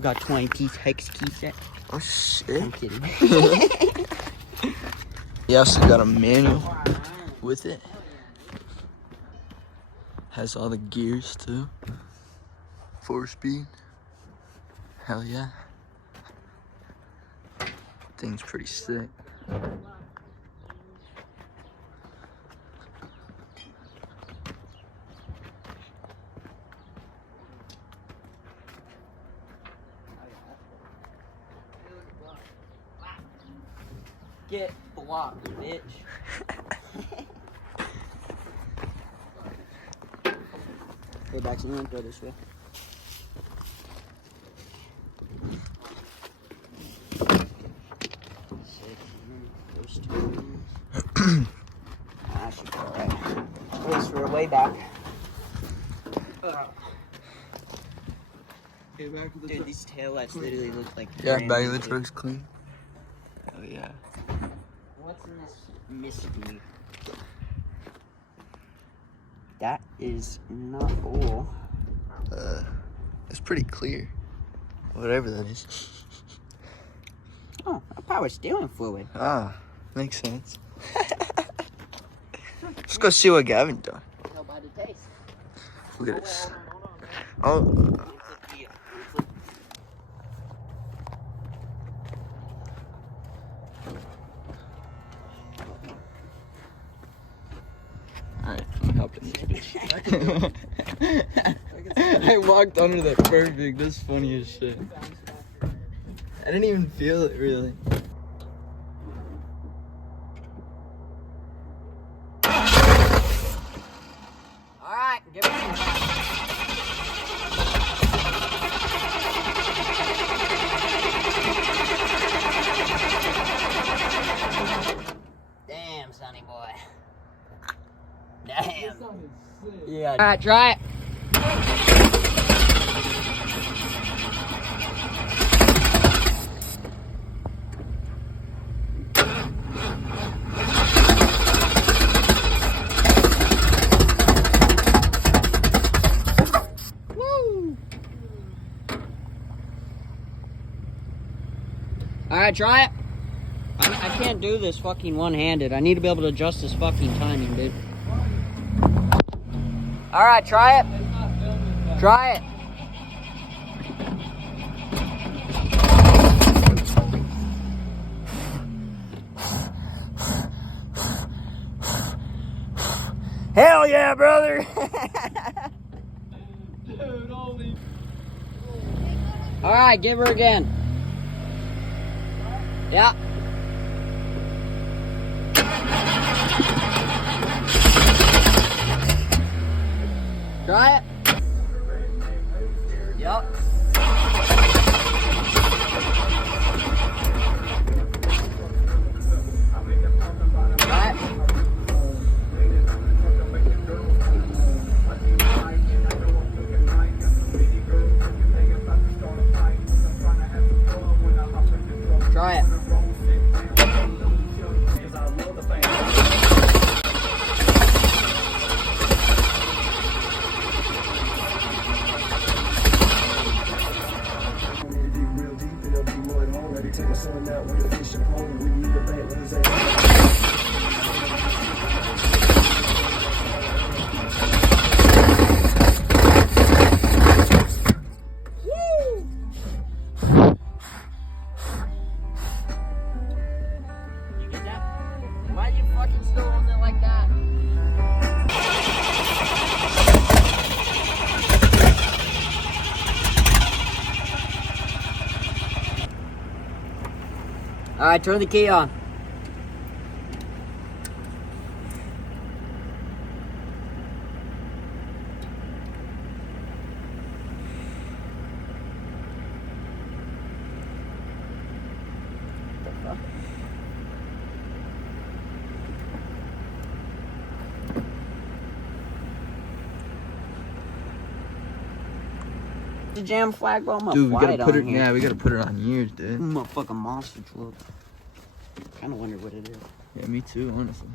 We got 20-piece hex key set. Oh shit. I'm kidding. You also got a manual with it. Has all the gears too. 4-speed. Hell yeah. Thing's pretty sick. Get blocked, bitch. Hey, Bax, you want to go this way? Those two. I should be alright. At least we're way back. Dude, these taillights literally look like. Yeah, back of the truck's clean. Hell yeah. What's in this mystery? That is not all. It's pretty clear. Whatever that is. Oh, a power steering fluid. Ah, makes sense. Let's go see what Gavin done. No, by the taste. Look at this. Oh. Alright, I'm helping this bitch. I walked under that perfect. That's funny as shit. I didn't even feel it really. Alright, give me some time. Damn, sonny boy. Damn. Yeah. Alright, try it. Woo! Alright, try it. I can't do this fucking one-handed. I need to be able to adjust this fucking timing, dude. Alright, try it. Try it. Hell yeah, brother! Dude, holy. Alright, give her again. Yeah. Try it. Yep. Try it. Try it. Alright, turn the key on. What the fuck? The jam flag, bro. Dude, we gotta put it. Yeah, we gotta put it on yours, dude. Motherfucking monster truck. Kinda wonder what it is. Yeah, me too, honestly.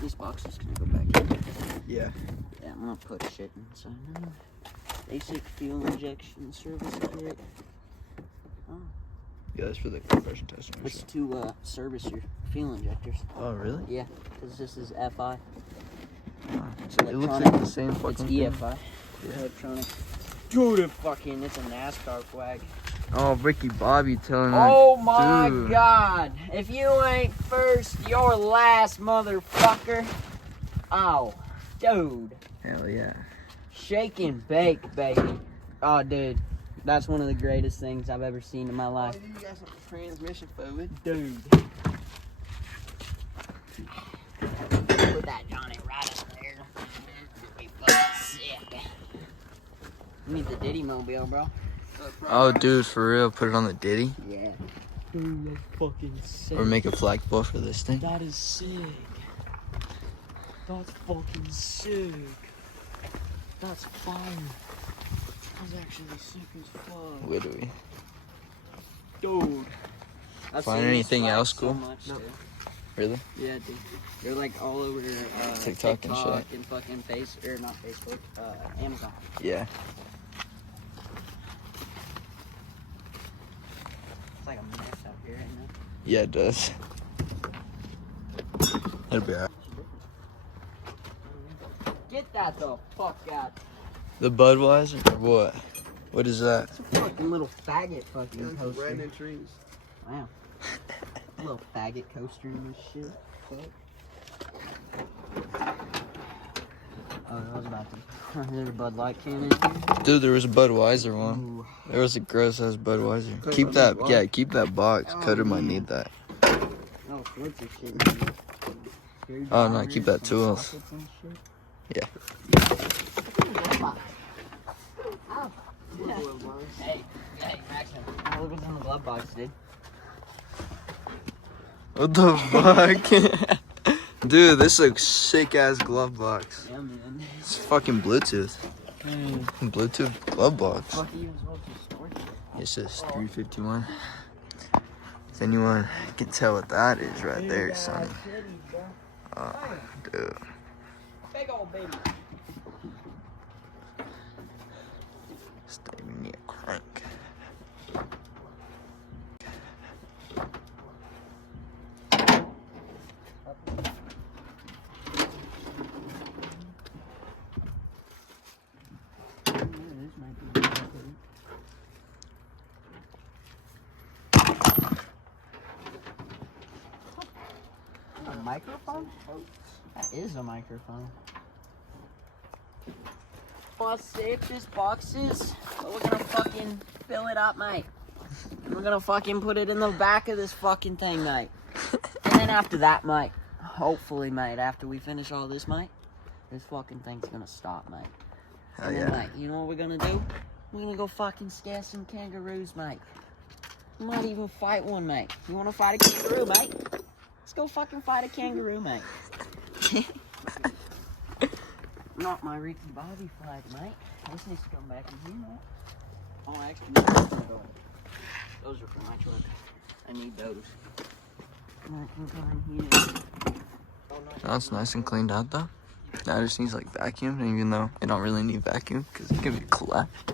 These boxes can go back in. Yeah. Yeah, I'm gonna put shit inside now. Basic fuel injection service kit. Oh. Yeah, that's for the compression test. It's to service your fuel injectors. Oh, really? Yeah, because this is FI. So it looks like the same It's fucking EFI. thing. Yeah. Electronic. Dude, it's a NASCAR flag. Oh, Ricky Bobby telling Oh my dude. God. If you ain't first, you're last, motherfucker. Oh, dude. Hell yeah. Shake and bake, baby. Oh, dude. That's one of the greatest things I've ever seen in my life. Oh, dude, you got some transmission fluid. Dude. Put that Johnny right up there. It'd be fucking sick. You need the Diddy Mobile, bro. Oh, dude, for real. Put it on the Diddy. Yeah. Dude, that's fucking sick. Or make a flagpole for this thing. That is sick. That's fucking sick. That's fire. That's actually sick as fuck. Literally. Dude. I've Find seen anything these else flags cool? So much, dude. Really? Yeah, dude. They're like all over TikTok and shit. and fucking not Facebook, Amazon. Yeah. It's like a mess out here, ain't it? Yeah, it does. It'll be alright. Get that the fuck out. The Budweiser? Or what? What is that? It's a fucking little faggot fucking coaster. trees. Wow. A little faggot coaster and shit. Fuck. Oh, I was about to. There's a Bud Light can in here. Dude, there was a Budweiser one. Ooh. There was a gross ass Budweiser. Keep that, yeah, keep that box. Oh, Cutter might man. need that. Oh, sorts of shit in here. Oh, no, keep that Some tools. sockets and shit. Yeah. Ow. Hey, Maxim. Look what's in the glove box, dude. What the fuck? Dude, this looks sick ass glove box. Yeah, man. It's fucking Bluetooth. Bluetooth glove box. Fuck, even supposed to store it. It says 351. If anyone can tell what that is right there, son. Oh, dude. Big old baby. Stay me a crank. A microphone? That is a microphone. Let's see if this box is. But we're gonna fucking fill it up, mate. And we're gonna fucking put it in the back of this fucking thing, mate. And then after that, mate, hopefully, mate, after we finish all this, mate, this fucking thing's gonna stop, mate. Hell And then, yeah. mate, you know what we're gonna do? We're gonna go fucking scare some kangaroos, mate. We might even fight one, mate. You wanna fight a kangaroo, mate? Let's go fucking fight a kangaroo, mate. Not my Ricky Bobby flag, mate. This needs to come back in here, mate. Oh, actually, those are for my truck. I need those. That can come in here. Now it's nice and cleaned out though. Now it just needs like vacuum, and even though it don't really need vacuum because it can be collapsed.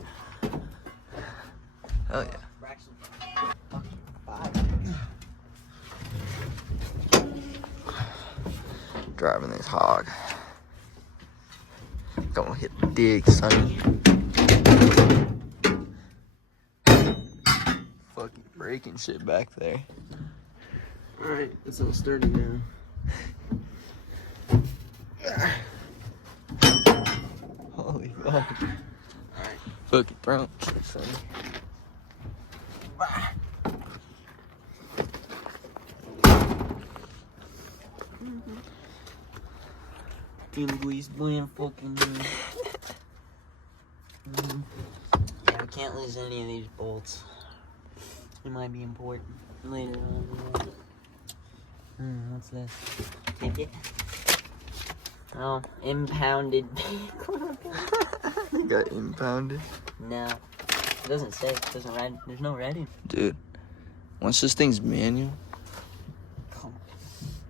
Hell yeah. Driving this hog. Gonna hit the dig, sonny. Fucking breaking shit back there. Alright, it's all sturdy now. Holy fuck. Fucking brown shit, sonny. English bland fucking Yeah, we can't lose any of these bolts. It might be important later on. What's this? Ticket? Oh, impounded. Got impounded. No. It doesn't say. It doesn't write. There's no writing. Dude, once this thing's manual,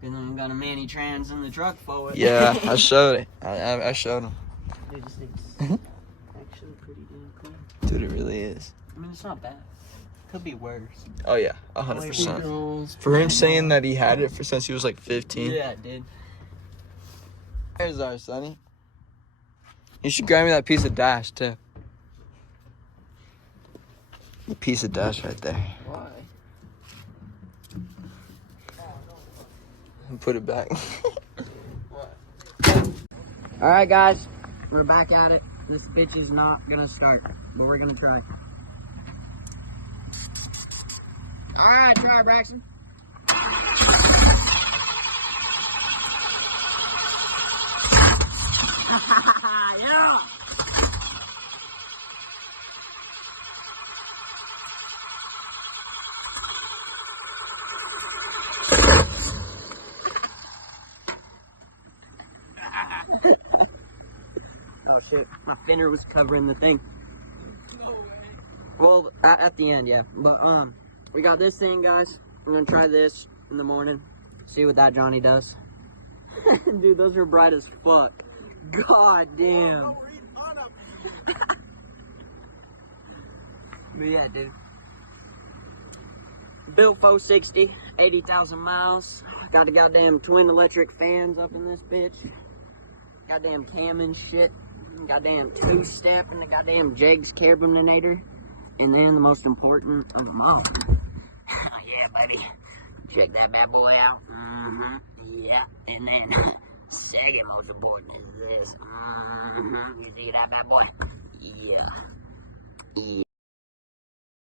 And then got a Manny Trans in the truck for it. Yeah, I showed it. I showed him. Dude, this thing's actually pretty damn clean. Dude, it really is. I mean, it's not bad. Could be worse. Oh yeah, 100%. For him saying that he had it since he was like 15. Yeah, dude. There's our Sonny. You should grab me that piece of dash too. The piece of dash right there. Why? And put it back. Alright, guys. We're back at it. This bitch is not gonna start, but we're gonna try. Alright, try, Braxton. Yeah! Oh shit, my fender was covering the thing. Well, at the end, yeah. But, we got this thing, guys. We're gonna try this in the morning. See what that Johnny does. Dude, those are bright as fuck. God damn. But yeah, dude. Built 460, 80,000 miles. Got the goddamn twin electric fans up in this bitch. Goddamn cam and shit. Goddamn two-step and the goddamn Jegs carbonator. And then the most important of them all. Yeah, buddy. Check that bad boy out. Yeah. And then second most important is this. You see that bad boy? Yeah. Yeah.